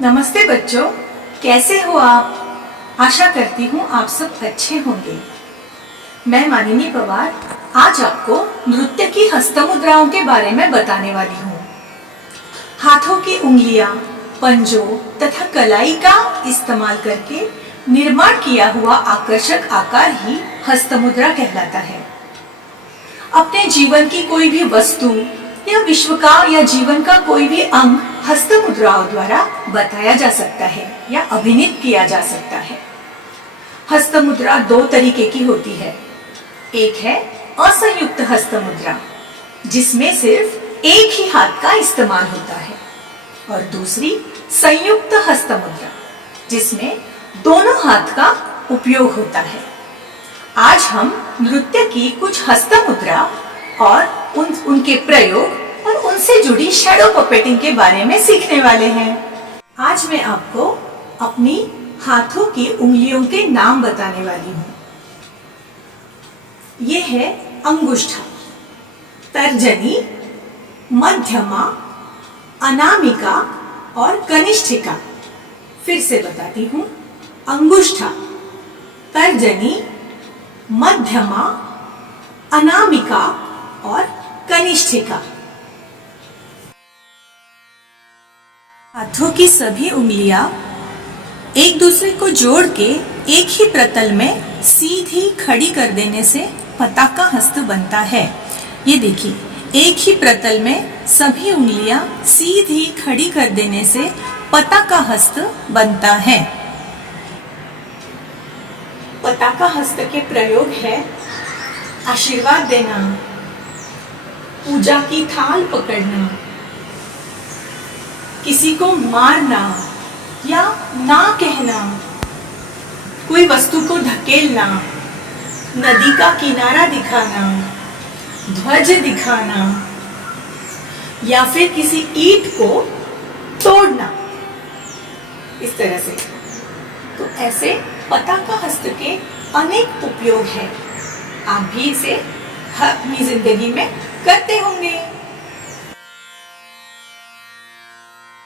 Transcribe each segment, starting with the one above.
नमस्ते बच्चों, कैसे हो आप? आशा करती हूँ आप सब अच्छे होंगे। मैं मानिनी पवार आज आपको नृत्य की हस्तमुद्राओं के बारे में बताने वाली हूँ। हाथों की उंगलियां, पंजों तथा कलाई का इस्तेमाल करके निर्माण किया हुआ आकर्षक आकार ही हस्तमुद्रा कहलाता है। अपने जीवन की कोई भी वस्तु या विश्व का या जीवन का कोई भी अंग हस्तमुद्राओं द्वारा बताया जा सकता है या अभिनीत किया जा सकता है। हस्तमुद्रा दो तरीके की होती है। एक है असंयुक्त हस्तमुद्रा, जिसमें सिर्फ एक ही हाथ का इस्तेमाल होता है, और दूसरी संयुक्त हस्तमुद्रा, जिसमें दोनों हाथ का उपयोग होता है। आज हम नृत्य की कुछ हस्तमुद्रा और उनके प्रयोग और उनसे जुड़ी शैडो पपेटिंग के बारे में सीखने वाले हैं। आज मैं आपको अपनी हाथों की उंगलियों के नाम बताने वाली हूँ। ये है अंगुष्ठा, तर्जनी, मध्यमा, अनामिका और कनिष्ठिका। फिर से बताती हूँ, अंगुष्ठा, तर्जनी, मध्यमा, अनामिका और कनिष्ठिका। हाथों की सभी उंगलियां एक दूसरे को जोड़ के एक ही प्रतल में सीधी खड़ी कर देने से पताका हस्त बनता है। ये देखिए, एक ही प्रतल में सभी उंगलियां सीधी खड़ी कर देने से पताका हस्त बनता है। पताका हस्त के प्रयोग है आशीर्वाद देना, पूजा की थाल पकड़ना, किसी को मारना या ना कहना, कोई वस्तु को धकेलना, नदी का किनारा दिखाना, ध्वज दिखाना या फिर किसी ईंट को तोड़ना, इस तरह से। तो ऐसे पताका हस्त के अनेक उपयोग हैं। आप भी इसे अपनी जिंदगी में करते होंगे।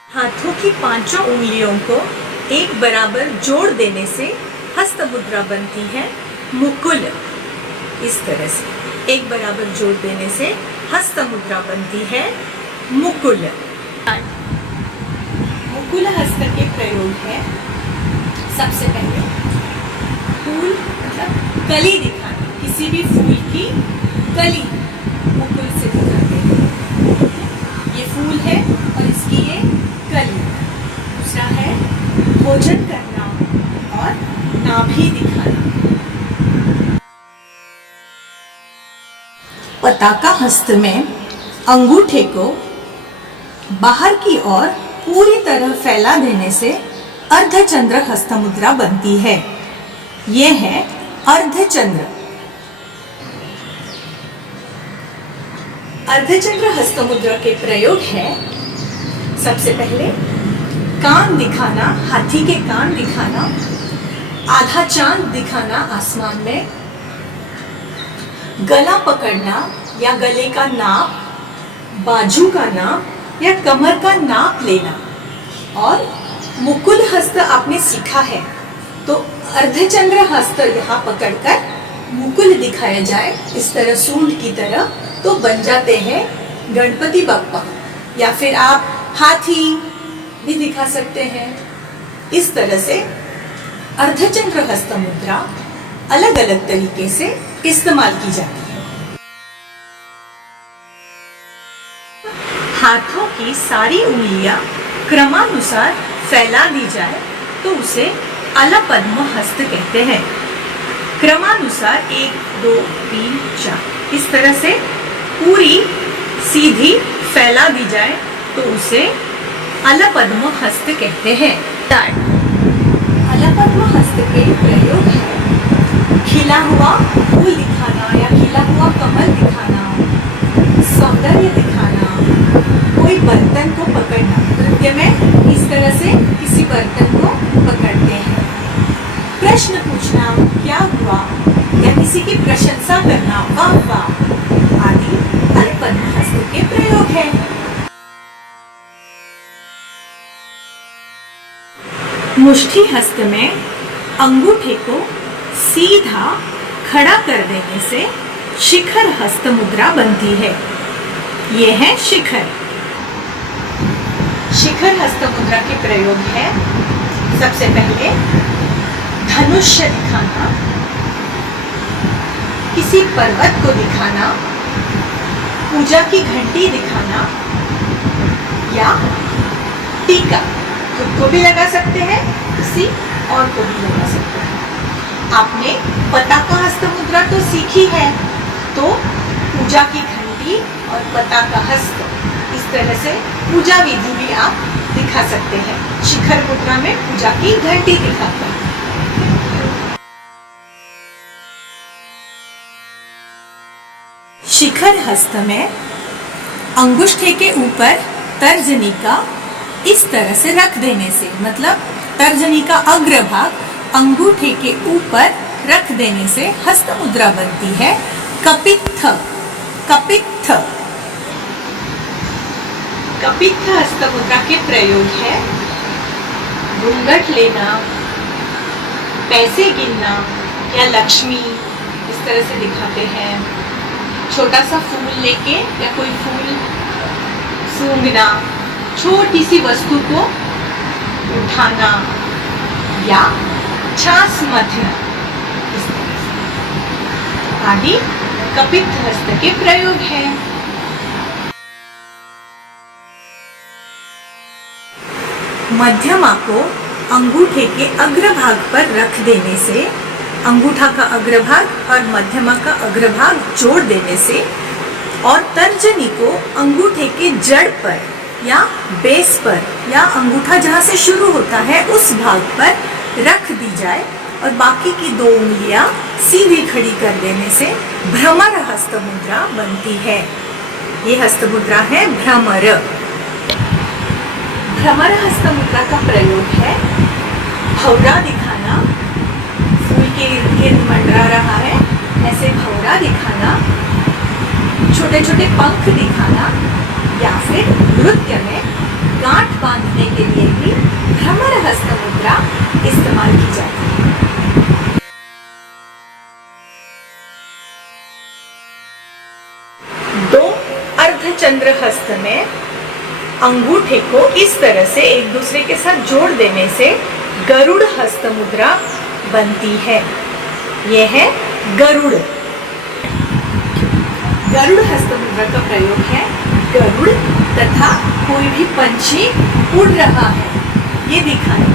हाथों की पांचों उंगलियों को एक बराबर जोड़ देने से हस्तमुद्रा बनती है मुकुल। इस तरह से एक बराबर जोड़ देने से हस्तमुद्रा बनती है मुकुल। मुकुल हस्त के प्रयोग है, सबसे पहले फूल मतलब कली दिखाना, किसी भी फूल की कली मुकुल से दिखाते हैं। ये फूल है और इसकी ये कली। दूसरा है भोजन करना और नाभि दिखाना। पताका हस्त में अंगूठे को बाहर की ओर पूरी तरह फैला देने से अर्धचंद्र हस्तमुद्रा बनती है। यह है अर्धचंद्र। अर्धचंद्र हस्तमुद्रा के प्रयोग है, सबसे पहले कान दिखाना, हाथी के कान दिखाना, आधा चांद दिखाना आसमान में, गला पकड़ना या गले का नाप, बाजू का नाप या कमर का नाप लेना। और मुकुल हस्त आपने सीखा है, तो अर्धचंद्र हस्त यहाँ पकड़कर मुकुल दिखाया जाए, इस तरह सूंड की तरह, तो बन जाते हैं गणपति बप्पा। या फिर आप हाथी भी दिखा सकते हैं। इस तरह से अर्धचंद्र हस्तमुद्रा अलग अलग तरीके से इस्तेमाल की जाती है। हाथों की सारी उंगलियां क्रमानुसार फैला दी जाए तो उसे अलपद्म हस्त कहते हैं। क्रमानुसार 1, 2, 3, 4 इस तरह से पूरी सीधी फैला दी जाए तो उसे अलपद्म हस्त कहते हैं। अलपद्म हस्त के प्रयोग है खिला हुआ फूल दिखाना या खिला हुआ कमल दिखाना, सौंदर्य दिखाना, कोई बर्तन को पकड़ना। नृत्य में इस तरह से किसी बर्तन को पकड़ते हैं। प्रश्न पूछना, क्या हुआ, या किसी की प्रशंसा करना, वाह वाह आदि अलपद्म हस्त के प्रयोग है। मुष्टि हस्त में अंगूठे को सीधा खड़ा कर देने से शिखर हस्त मुद्रा बनती है। यह है शिखर। शिखर हस्त मुद्रा के प्रयोग है, सबसे पहले धनुष्य दिखाना, किसी पर्वत को दिखाना, पूजा की घंटी दिखाना, या टीका खुद को भी लगा सकते हैं, किसी और को भी लगा सकते हैं। आपने पताका हस्त मुद्रा तो सीखी है, तो पूजा की घंटी और पताका हस्त, इस तरह से पूजा विधि भी आप दिखा सकते हैं। शिखर मुद्रा में पूजा की घंटी दिखाते हैं। शिखर हस्त में अंगुष्ठे के ऊपर तर्जनी का इस तरह से रख देने से, मतलब तर्जनी का अग्रभाग अंगूठे के ऊपर रख देने से हस्त मुद्रा बनती है कपित्थ। कपित्थ। कपित्थ हस्त मुद्रा के प्रयोग है घूंघट लेना, पैसे गिनना या लक्ष्मी, इस तरह से दिखाते हैं। छोटा सा फूल लेके या कोई फूल सूंघना, छोटी सी वस्तु को उठाना या छाछ मथना, इस तरह से आदि कपित्थ हस्त के प्रयोग है। मध्यमा को अंगूठे के अग्रभाग पर रख देने से, अंगूठा का अग्रभाग और मध्यमा का अग्रभाग जोड़ देने से, और तर्जनी को अंगूठे के जड़ पर या बेस पर या अंगूठा जहां से शुरू होता है उस भाग पर रख दी जाए और बाकी की 2 उंगलियां सीधी खड़ी कर देने से भ्रमर हस्त मुद्रा बनती है। ये हस्त मुद्रा है भ्रमर। भ्रमर हस्त मुद्रा का प्रयोग है भौरा दिखाना, फूल के इर्द गिर्द मंडरा रहा है ऐसे भौरा दिखाना, छोटे छोटे पंख दिखाना, या फिर नृत्य में गांठ बांधने के लिए भी भ्रमर हस्त मुद्रा इस्तेमाल की जाती है। दो अर्धचंद्र हस्त में अंगूठे को इस तरह से एक दूसरे के साथ जोड़ देने से गरुड़ हस्त मुद्रा बनती है। यह है गरुड़। गरुड़ हस्त मुद्रा का प्रयोग है गरुड़ तथा कोई भी पंछी उड़ रहा है ये दिखाना।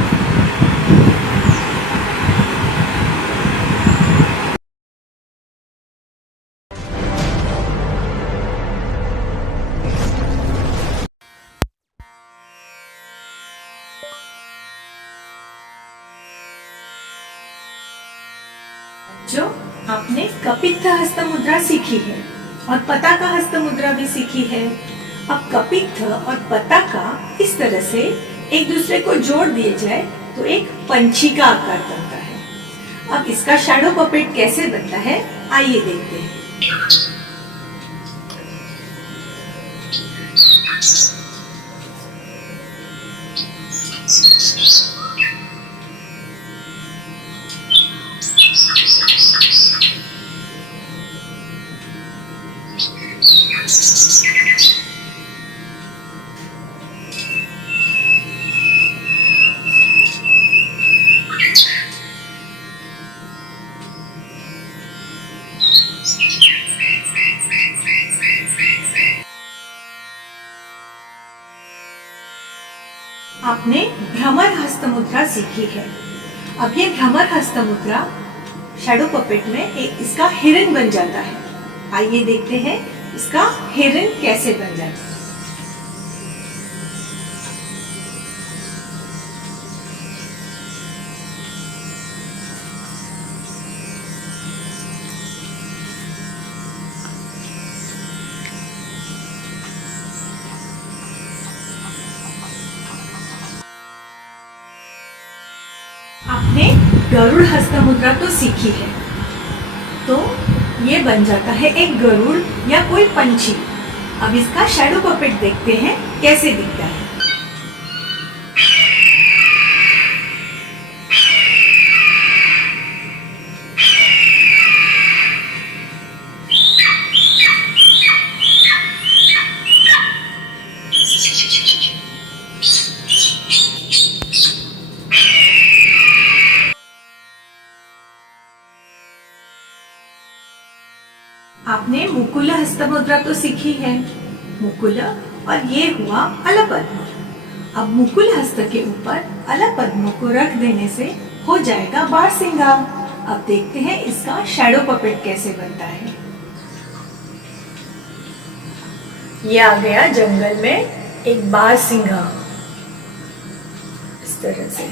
जो आपने कपित्थ हस्त मुद्रा सीखी है और पताका हस्त मुद्रा भी सीखी है। अब कपित्थ और पताका इस तरह से एक दूसरे को जोड़ दिए जाए तो एक पंछी का आकार बनता है। अब इसका शैडो पपेट कैसे बनता है आइए देखते हैं। आपने भ्रमर हस्त मुद्रा सीखी है। अब ये भ्रमर हस्त मुद्रा शैडो पपेट में इसका हिरन बन जाता है। आइए देखते हैं इसका हिरन कैसे बन जाता है। आपने गरुड़ हस्त मुद्रा तो सीखी है, तो ये बन जाता है एक गरुड़ या कोई पंछी। अब इसका शैडो पपेट देखते हैं कैसे दिखता है। हस्त मुद्रा तो सीखी है, मुकुल, और ये हुआ अलपद्म। अब मुकुल हस्त के ऊपर अलपद्म को रख देने से हो जाएगा बारहसिंगा। अब देखते हैं इसका शैडो पपेट कैसे बनता है। ये आ गया जंगल में एक बारहसिंगा, इस तरह से।